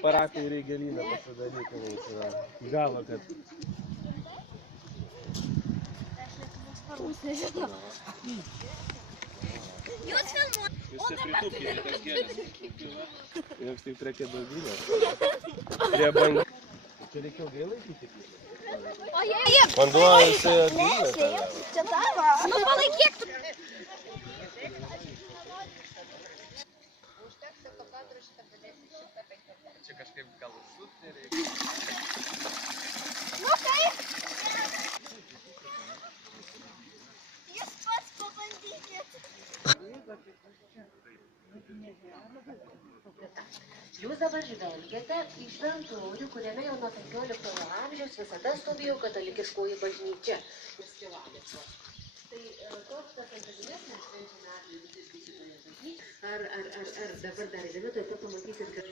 parapijai Reigelyną pasidaryti mums galą, kad... Jūs filmuojate. Jūs čia pritūpkite tas gėlės. Jums tik reikia daugybę. Prie bangų. Čia reikia ilgai laikyti. Vanduo esi atgyvęs. Čia tavo. Nu palaikyk tu. Čia kažkaip gal sutni reikia. Nu kaip? Jūs pats pabandykit. Jūs dabar žvelgiate į šventųjų, kuriame jau nuo 15 amžiaus visada stovėjo katalikiškoji bažnyčia. Tai koks tas antagonizmas švenčių metų visi šitoje bažnyčioje? Ar dabar dar įdėmė, taip pat pamatysit, kad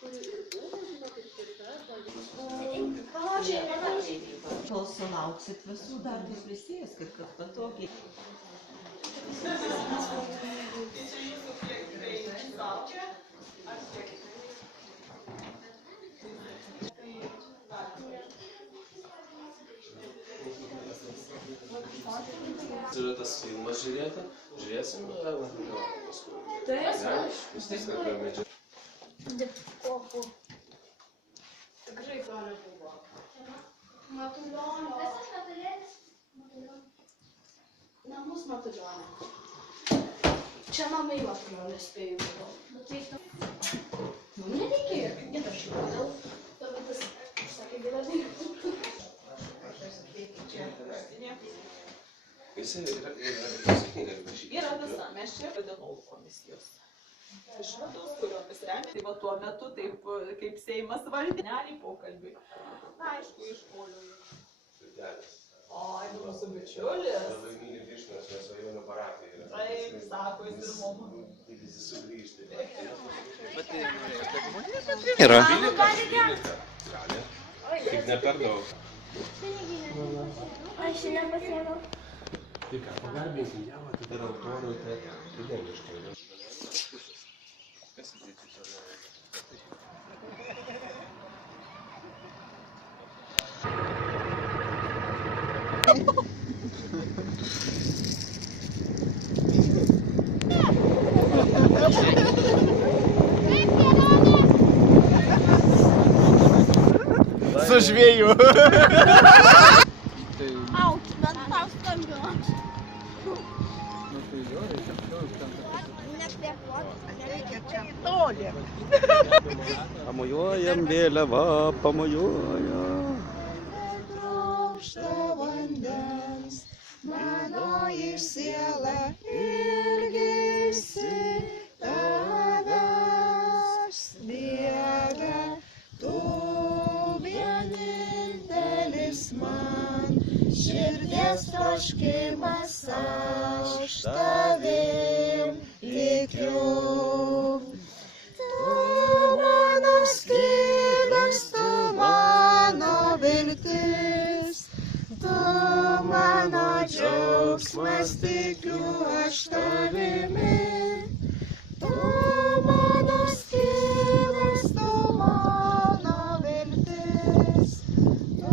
kuri ir buvo, žinot, ir skirta, kol sulauksit visų, dar bus prisėjęs, kad patogiai. Turiu tas filmas žiūrėti, žiūrėsim, paskui. Taip, vis tiek kalbėjome medžiagą. Kopu. tikrai flora buvo. Matulionio. Visas matulėlis. Namus Matulionio. Čia namai Matulionio spėjau buvo. Nu, nereikėjo, net aš jau vadau. Tada tas, sakė, gėlėdai. Jisai yra Yra visa, mes čia vadinau komisijos. Išvados, kuriomis remia, tai va tuo metu taip, kaip Seimas valdė, nelį pokalbį. Na, aišku, iš polių. Oi, mūsų bičiulis. labai myli Višnos, nes svajonių parapija yra. Taip, sako, jis ir mum. Visi sugrįžti. Yra. 12. Gali. Tik ne per daug. Aš nepasėmiau. Tai ką, pagarbinkim ją, tai dar autorių, tai dėmiškai. Kas įdėti čia? Su žvėju. Auč, bet tau skambino. Nu tai jo, reikia ten. Nekvėpuot, nereikia čia. Pamojuojam vėliavą, pamojuojam. Trokšta vandens, manoji siela ilgisi tavęs, Dieve, tu vienintelis man, širdies troškimas aš tavim tikiu. Tu mano skydas, tu mano viltis, tu mano džiaugsmas, tikiu aš tavimi. Tu mano skydas, tu mano viltis, tu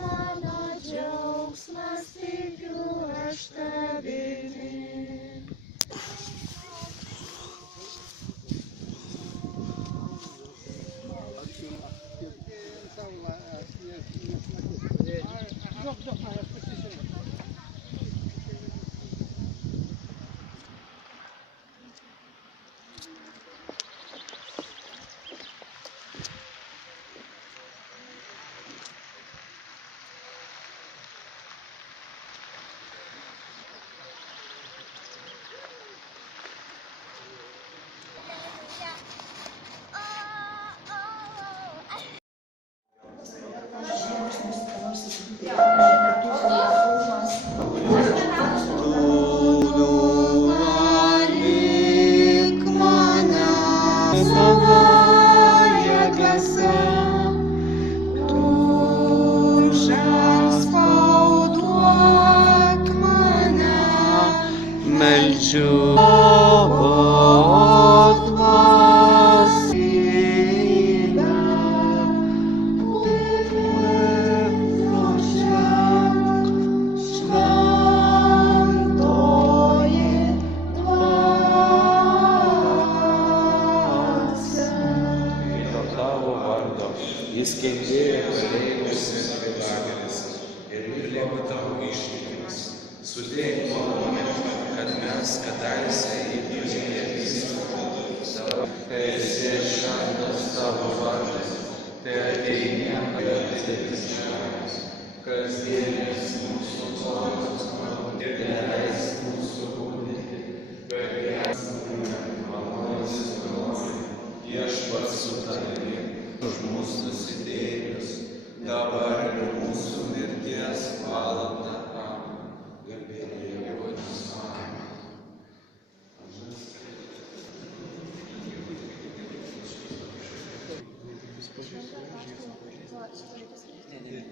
mano džiaugsmas, tikiu aš tavimi. Meldžiu vardo. Jis kentėjo kalėjimuose ir lageris ir priėmė tavo išnykimus. Sudėk malonę, kad mes kadaise įpylėme savo. Kai esi šventas tavo vardas, tai ateini ateitis šventas. Kasdienės mūsų duonos ir neleisk mūsų būdyti, bet gelbėk malonės nori, viešpats su tavimi, už mūsų nusidėjėlius, dabar ir mūsų mirties valandą. Amen. Garbė Dievui. Amen. Ne, ne, ne.